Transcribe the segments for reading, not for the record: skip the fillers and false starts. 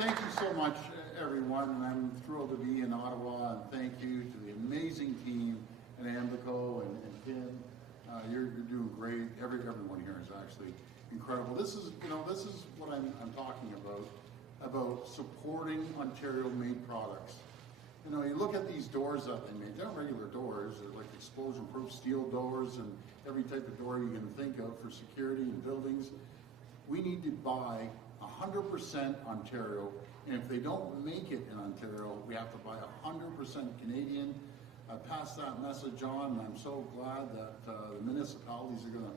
thank you so much, everyone. I'm thrilled to be in Ottawa, and thank you to the amazing team and Ambico and Kim. You're doing great. Everyone here is actually incredible. This is what I'm talking about supporting Ontario-made products. You know, you look at these doors that they make. They're regular doors. They're like explosion-proof steel doors and every type of door you can think of for security in buildings. We need to buy 100% Ontario, and if they don't make it in Ontario, we have to buy 100% Canadian. I passed that message on, and I'm so glad that the municipalities are going to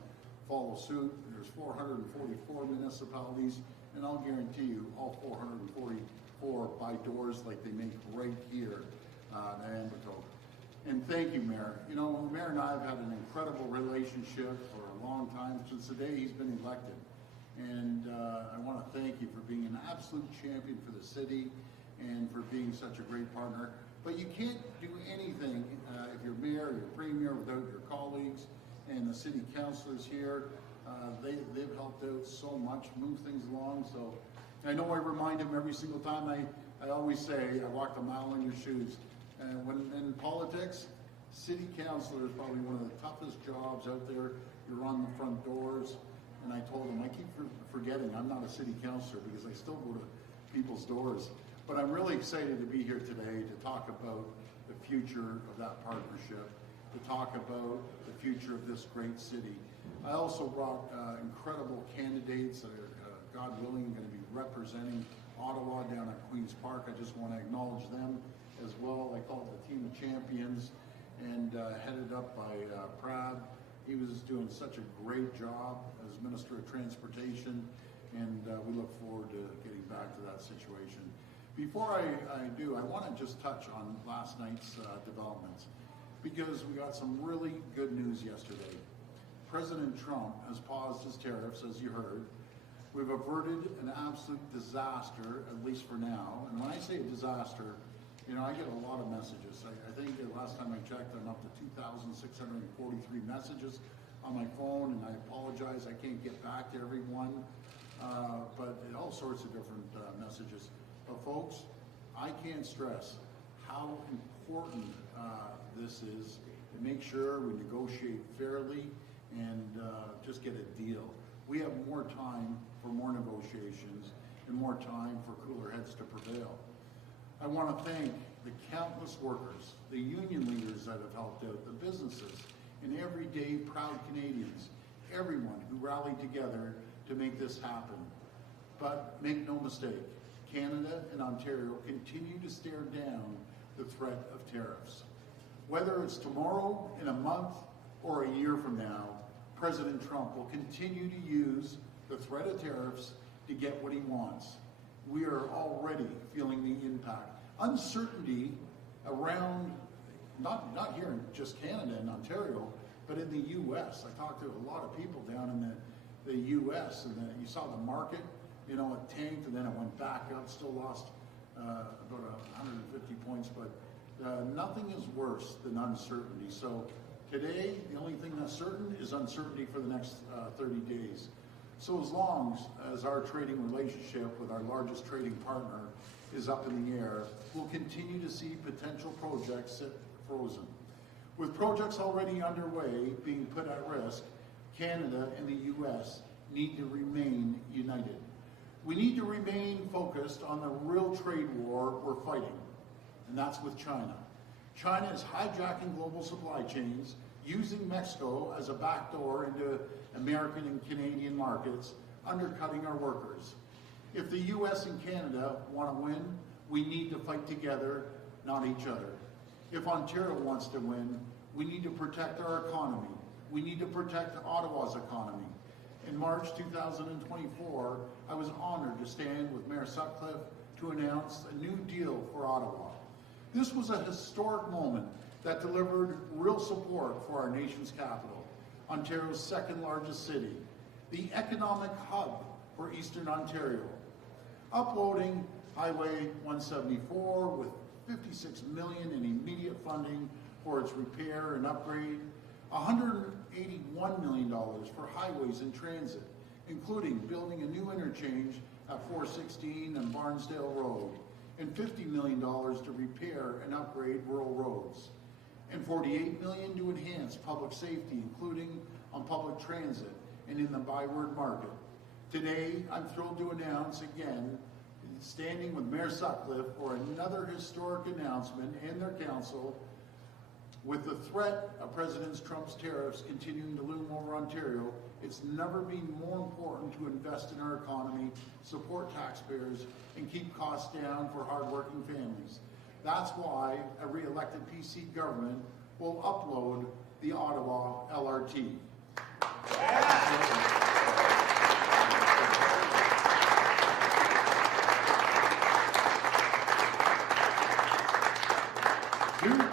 follow suit. There's 444 municipalities, and I'll guarantee you all 444 buy doors like they make right here at Ambico. And thank you, Mayor. You know, Mayor and I have had an incredible relationship for a long time, since the day he's been elected. And I want to thank you for being an absolute champion for the city and for being such a great partner. But you can't do anything if you're mayor or your premier without your colleagues and the city councilors here. They've helped out so much, move things along. So I know I remind him every single time. I always say, I walked a mile in your shoes. And when in politics, city councilor is probably one of the toughest jobs out there. You're on the front doors. And I told him, I keep forgetting I'm not a city councilor because I still go to people's doors. But I'm really excited to be here today to talk about the future of that partnership, to talk about the future of this great city. I also brought incredible candidates that are, God willing, going to be representing Ottawa down at Queen's Park. I just want to acknowledge them as well. I call it the Team of Champions, and headed up by Prad. He was doing such a great job as Minister of Transportation, and we look forward to getting back to that situation. Before I do, I want to just touch on last night's developments, because we got some really good news yesterday. President Trump has paused his tariffs, as you heard. We've averted an absolute disaster, at least for now. And when I say a disaster, you know, I get a lot of messages. I think the last time I checked, I'm up to 2,643 messages on my phone, and I apologize, I can't get back to everyone, but all sorts of different messages. But folks, I can't stress how important this is to make sure we negotiate fairly and just get a deal. We have more time for more negotiations and more time for cooler heads to prevail. I want to thank the countless workers, the union leaders that have helped out, the businesses, and everyday proud Canadians, everyone who rallied together to make this happen. But make no mistake, Canada and Ontario continue to stare down the threat of tariffs. Whether it's tomorrow, in a month, or a year from now, President Trump will continue to use the threat of tariffs to get what he wants. We are already feeling the impact. Uncertainty around, not here in just Canada and Ontario, but in the U.S. I talked to a lot of people down in the U.S. and you saw the market, you know, it tanked and then it went back up, still lost about 150 points, but nothing is worse than uncertainty. So today, the only thing that's certain is uncertainty for the next 30 days. So as long as our trading relationship with our largest trading partner is up in the air, we'll continue to see potential projects sit frozen. With projects already underway being put at risk, Canada and the U.S. need to remain united. We need to remain focused on the real trade war we're fighting, and that's with China. China is hijacking global supply chains, using Mexico as a backdoor into American and Canadian markets, undercutting our workers. If the U.S. and Canada want to win, we need to fight together, not each other. If Ontario wants to win, we need to protect our economy. We need to protect Ottawa's economy. In March 2024, I was honored to stand with Mayor Sutcliffe to announce a new deal for Ottawa. This was a historic moment that delivered real support for our nation's capital, Ontario's second largest city, the economic hub for Eastern Ontario. Uploading Highway 174 with $56 million in immediate funding for its repair and upgrade, $181 million for highways and transit, including building a new interchange at 416 and Barnsdale Road, and $50 million to repair and upgrade rural roads, and $48 million to enhance public safety, including on public transit and in the Byward Market. Today, I'm thrilled to announce again, standing with Mayor Sutcliffe for another historic announcement and their council. With the threat of President Trump's tariffs continuing to loom over Ontario, it's never been more important to invest in our economy, support taxpayers, and keep costs down for hardworking families. That's why a re-elected PC government will upload the Ottawa LRT.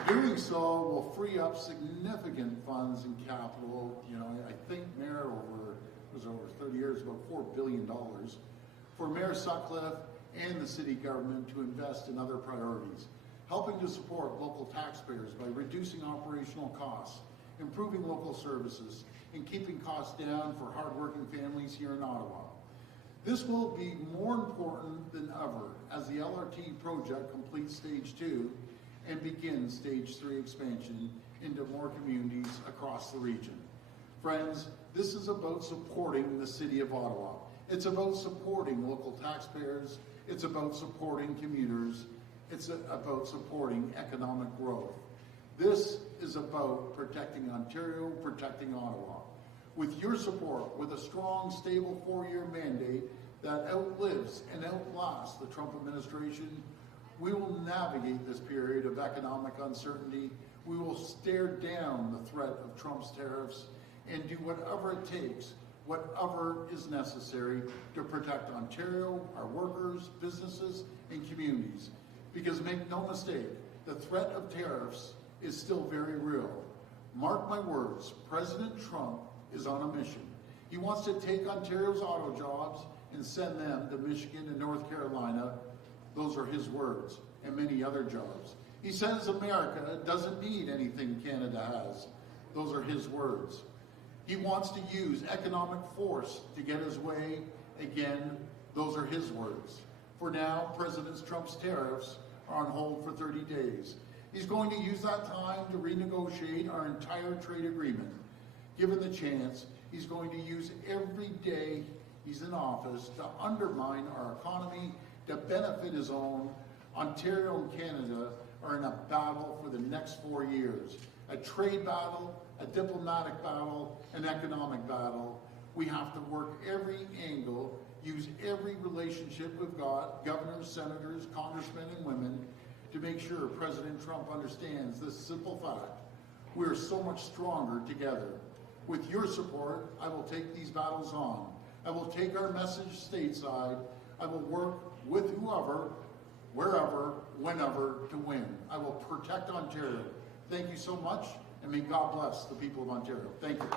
Doing so will free up significant funds and capital. You know, I think Mayor over 30 years, about $4 billion for Mayor Sutcliffe and the city government to invest in other priorities, helping to support local taxpayers by reducing operational costs, improving local services, and keeping costs down for hardworking families here in Ottawa. This will be more important than ever as the LRT project completes stage 2 and begins stage 3 expansion into more communities across the region. Friends, this is about supporting the city of Ottawa. It's about supporting local taxpayers. It's about supporting commuters. It's about supporting economic growth. This is about protecting Ontario, protecting Ottawa. With your support, with a strong, stable 4-year mandate that outlives and outlasts the Trump administration, we will navigate this period of economic uncertainty. We will stare down the threat of Trump's tariffs and do whatever it takes, whatever is necessary to protect Ontario, our workers, businesses, and communities. Because make no mistake, the threat of tariffs is still very real. Mark my words, President Trump is on a mission. He wants to take Ontario's auto jobs and send them to Michigan and North Carolina. Those are his words, and many other jobs. He says America doesn't need anything Canada has. Those are his words. He wants to use economic force to get his way. Again, those are his words. For now, President Trump's tariffs are on hold for 30 days. He's going to use that time to renegotiate our entire trade agreement. Given the chance, he's going to use every day he's in office to undermine our economy, to benefit his own. Ontario and Canada are in a battle for the next 4 years. A trade battle, a diplomatic battle, an economic battle. We have to work every angle, use every relationship we've got, governors, senators, congressmen, and women, to make sure President Trump understands this simple fact. We are so much stronger together. With your support, I will take these battles on. I will take our message stateside. I will work with whoever, wherever, whenever to win. I will protect Ontario. Thank you so much, and may God bless the people of Ontario. Thank you.